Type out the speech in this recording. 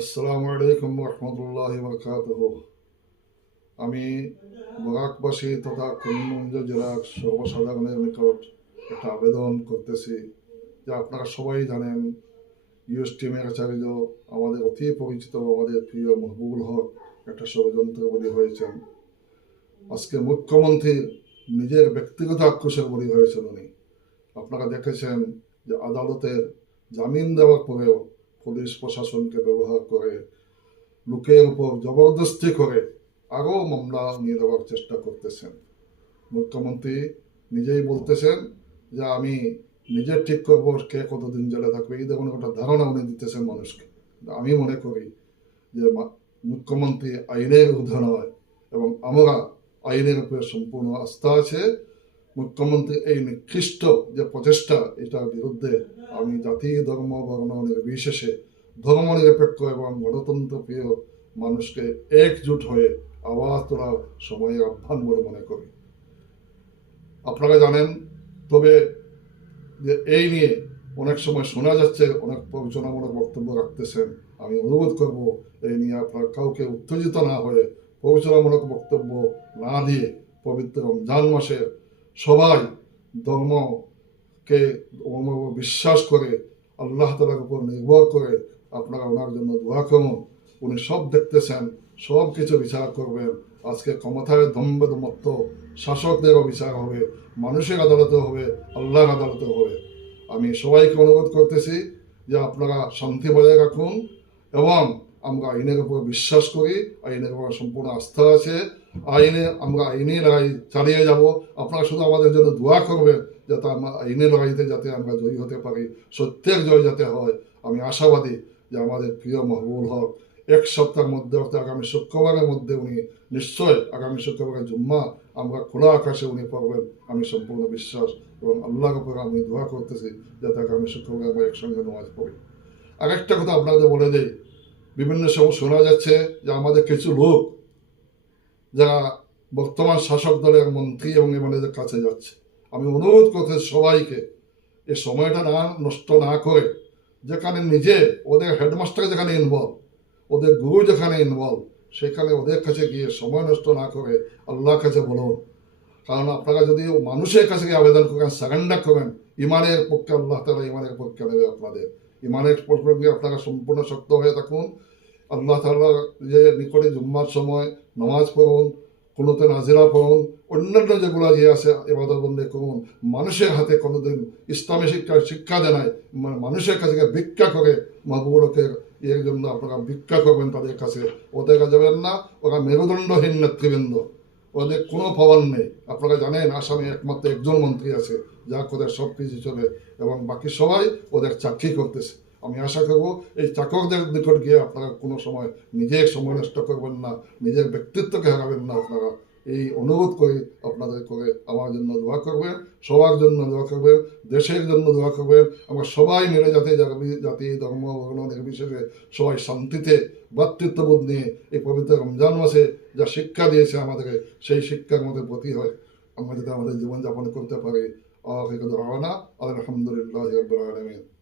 আসসালামু আলাইকুম রহমতুল্লাহ বরকাতহ। আমি বরাকবাসী তথা করিমগঞ্জ জেলার সর্বসাধারণের নিকট একটা আবেদন করতেছি যে আপনারা সবাই জানেন ইউএসটিএমের আচার্য আমাদের অতি পরিচিত আমাদের প্রিয় মহবুবুল হক একটা ষড়যন্ত্র বলি হয়েছেন। আজকে মুখ্যমন্ত্রী নিজের ব্যক্তিগত আক্রোশের বলি হয়েছেন উনি। আপনারা দেখেছেন যে আদালতের জামিন দেওয়ার পরেও পুলিশ প্রশাসনকে ব্যবহার করে, লোকের উপর জবরদস্তি করে আরও মামলা নিয়ে দেওয়ার চেষ্টা করতেছেন। মুখ্যমন্ত্রী নিজেই বলতেছেন যে, আমি নিজে ঠিক করব, কে কতদিন জেলে থাকবে? এই ধরনের একটা ধারণা উনি দিতেছেন মানুষকে। আমি মনে করি যে মুখ্যমন্ত্রী আইনের ঊর্ধ্বে নয় এবং আমরা আইনের উপরে সম্পূর্ণ আস্থা আছে। মুখ্যমন্ত্রী এই নিকৃষ্ট যে প্রচেষ্টা, এটার বিরুদ্ধে আমি জাতি, ধর্ম, বর্ণ নির্বিশেষে ধর্ম নিরপেক্ষ এবং গণতন্ত্র প্রিয় মানুষকে একজুট হয়ে আওয়াজ তোলা সময়ের আহ্বান বলে মনে করি। আপনারা জানেন, তবে যে এই নিয়ে অনেক সময় শোনা যাচ্ছে, অনেক প্রবচনামূলক বক্তব্য রাখতেছেন। আমি অনুরোধ করব, এই নিয়ে আপনারা কাউকে উত্তেজিত না হয়ে প্রবচনামূলক বক্তব্য না দিয়ে পবিত্র রমজান মাসে সবাই ধর্মকে ধর্ম বিশ্বাস করে, আল্লাহ তালার উপর নির্ভর করে আপনারা ওনার জন্য দোয়া করুন। উনি সব দেখতেছেন, সব কিছু বিচার করবেন। আজকে ক্ষমতায় দম্ভ মত্ত শাসকদেরও বিচার হবে, মানুষের আদালতে হবে, আল্লাহর আদালতে হবে। আমি সবাইকে অনুরোধ করতেছি যে আপনারা শান্তি বজায় রাখুন এবং আমরা আইনের উপর বিশ্বাস করি, আইনের উপর সম্পূর্ণ আস্থা আছে। আইনে আমরা আইনি লড়াই চালিয়ে যাব। আপনারা শুধু আমাদের জন্য দোয়া করবেন যাতে আমরা আইনি লড়াইতে যাতে আমরা জয়ী হতে পারি, সত্যের জয় যাতে হয়। আমি আশাবাদী যে আমাদের প্রিয় মহবুল হক এক সপ্তাহের মধ্যে, অর্থাৎ আগামী শুক্রবারের মধ্যে উনি নিশ্চয় আগামী শুক্রবারের জুম্মা আমরা খোলা আকাশে উনি পড়বেন, আমি সম্পূর্ণ বিশ্বাস এবং আল্লাহর উপর আমি দোয়া করতেছি যাতে আগামী শুক্রবার আমরা একসঙ্গে নামাজ পড়ি। আরেকটা কথা আপনাদের বলে দেই, বিভিন্ন সময় শোনা যাচ্ছে যে আমাদের কিছু লোক যারা বর্তমান শাসক দলের মন্ত্রী এবং এমএলএদের কাছে যাচ্ছে। আমি অনুরোধ করতে সবাইকে এই সময়টা না, নষ্ট না করে যেখানে নিজে ওদের হেডমাস্টার যেখানে ইনভলভ ওদের গুরু যেখানে ইনভলভ সেখানে ওদের কাছে গিয়ে সময় নষ্ট না করে আল্লাহর কাছে বলুন। কারণ আপনারা যদি মানুষের কাছে গিয়ে আবেদন করেন সারেন্ডার করেন, ইমানের পক্ষে আল্লাহ তালা ইমানের পক্ষে নেবে আপনাদের। ইমানের পক্ষে আপনারা সম্পূর্ণ শক্ত হয়ে থাকুন। আল্লাহ তালা যে নিকটে জুম্মার সময় নামাজ পড়ুন, কোনোতে নাজিরা পড়ুন, অন্যান্য যেগুলো যে আছে এবাদত বন্দে করুন, মানুষের হাতে কোনোদিন ইসলামী শিক্ষা শিক্ষা দেয় নাই মানে মানুষের কাছে ভিক্ষা করে মাহবুবরকের এর জন্য আপনারা ভিক্ষা করবেন তাদের কাছে। ওদের কাছে যাবেন না, ওরা মেরুদণ্ডহীন নেতৃবৃন্দ। ওদের কোনো পাওয়ার নেই। আপনারা জানেন, আসামে একমাত্র একজন মন্ত্রী আছে, যা করে সব কিছু চলে, এবং বাকি সবাই ওদের চাকরি করতেছে। আমি আশা করব এই চাকরদের নিকট গিয়ে আপনারা কোনো সময় নিজের সময় নষ্ট করবেন না, নিজের ব্যক্তিত্বকে হারাবেন না, আপনারা এই অনুরোধ করি আপনাদের করে আমার জন্য দোয়া করবেন, সবার জন্য দোয়া করবেন, দেশের জন্য দোয়া করবেন। আমরা সবাই মিলে যাতে জাতি- ধর্ম বর্ণ নির্বিশেষে সবাই শান্তিতে ভ্রাতৃত্ববোধ নিয়ে এই পবিত্র রমজান মাসে যা শিক্ষা দিয়েছে আমাদেরকে, সেই শিক্ষার মধ্যে প্রতি হয় আমরা যাতে আমাদের জীবনযাপন করতে পারি। দাওয়ানা আলহামদুলিল্লাহ আলামিন।